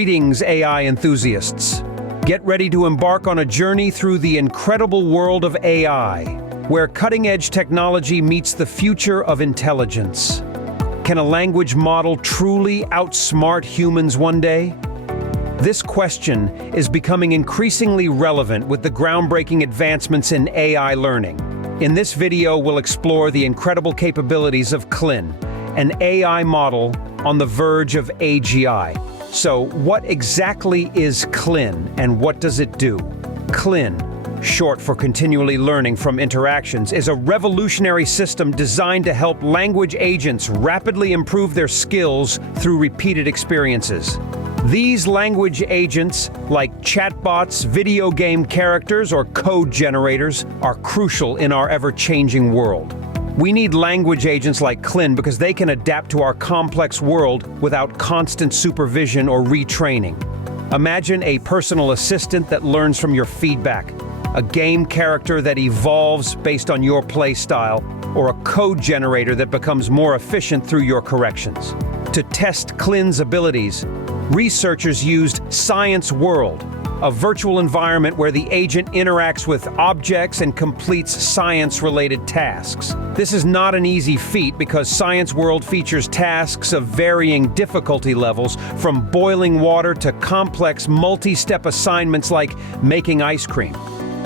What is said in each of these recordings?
Greetings, AI enthusiasts. Get ready to embark on a journey through the incredible world of AI, where cutting-edge technology meets the future of intelligence. Can a language model truly outsmart humans one day? This question is becoming increasingly relevant with the groundbreaking advancements in AI learning. In this video, we'll explore the incredible capabilities of CLIN, an AI model on the verge of AGI. So, what exactly is CLIN and what does it do? CLIN, short for continually learning from interactions, is a revolutionary system designed to help language agents rapidly improve their skills through repeated experiences. These language agents, like chatbots, video game characters, or code generators, are crucial in our ever-changing world. We need language agents like CLIN because they can adapt to our complex world without constant supervision or retraining. Imagine a personal assistant that learns from your feedback, a game character that evolves based on your play style, or a code generator that becomes more efficient through your corrections. To test CLIN's abilities, researchers used Science World, a virtual environment where the agent interacts with objects and completes science-related tasks. This is not an easy feat because Science World features tasks of varying difficulty levels, from boiling water to complex multi-step assignments like making ice cream.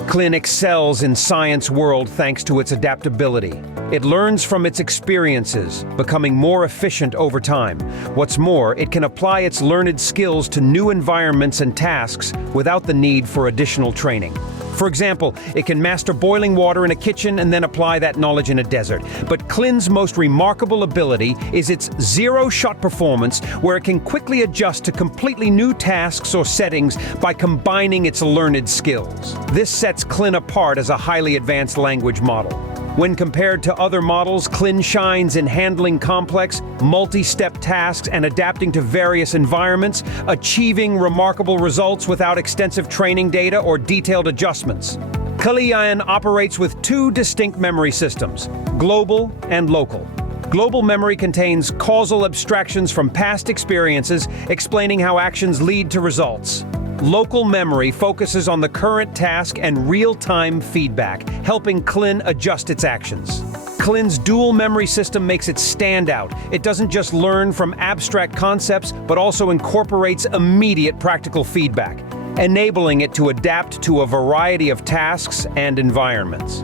CLIN excels in Science World thanks to its adaptability. It learns from its experiences, becoming more efficient over time. What's more, it can apply its learned skills to new environments and tasks without the need for additional training. For example, it can master boiling water in a kitchen and then apply that knowledge in a desert. But CLIN's most remarkable ability is its zero-shot performance, where it can quickly adjust to completely new tasks or settings by combining its learned skills. This sets CLIN apart as a highly advanced language model. When compared to other models, CLIN shines in handling complex, multi-step tasks and adapting to various environments, achieving remarkable results without extensive training data or detailed adjustments. CLIN operates with two distinct memory systems, global and local. Global memory contains causal abstractions from past experiences, explaining how actions lead to results. Local memory focuses on the current task and real-time feedback, helping CLIN adjust its actions. CLIN's dual memory system makes it stand out. It doesn't just learn from abstract concepts, but also incorporates immediate practical feedback, enabling it to adapt to a variety of tasks and environments.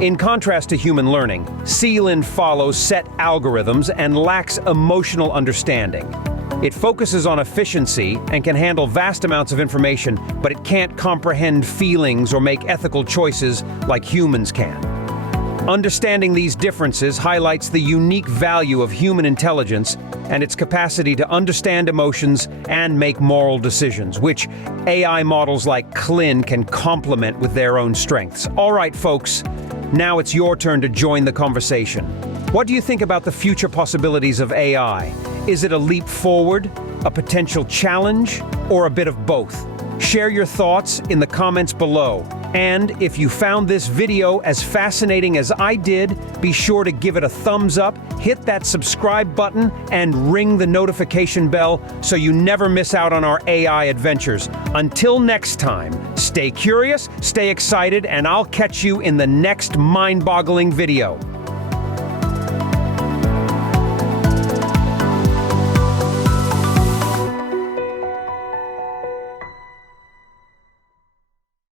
In contrast to human learning, CLIN follows set algorithms and lacks emotional understanding. It focuses on efficiency and can handle vast amounts of information, but it can't comprehend feelings or make ethical choices like humans can. Understanding these differences highlights the unique value of human intelligence and its capacity to understand emotions and make moral decisions, which AI models like CLIN can complement with their own strengths. All right, folks, now it's your turn to join the conversation. What do you think about the future possibilities of AI? Is it a leap forward, a potential challenge, or a bit of both? Share your thoughts in the comments below. And if you found this video as fascinating as I did, be sure to give it a thumbs up, hit that subscribe button, and ring the notification bell so you never miss out on our AI adventures. Until next time, stay curious, stay excited, and I'll catch you in the next mind-boggling video.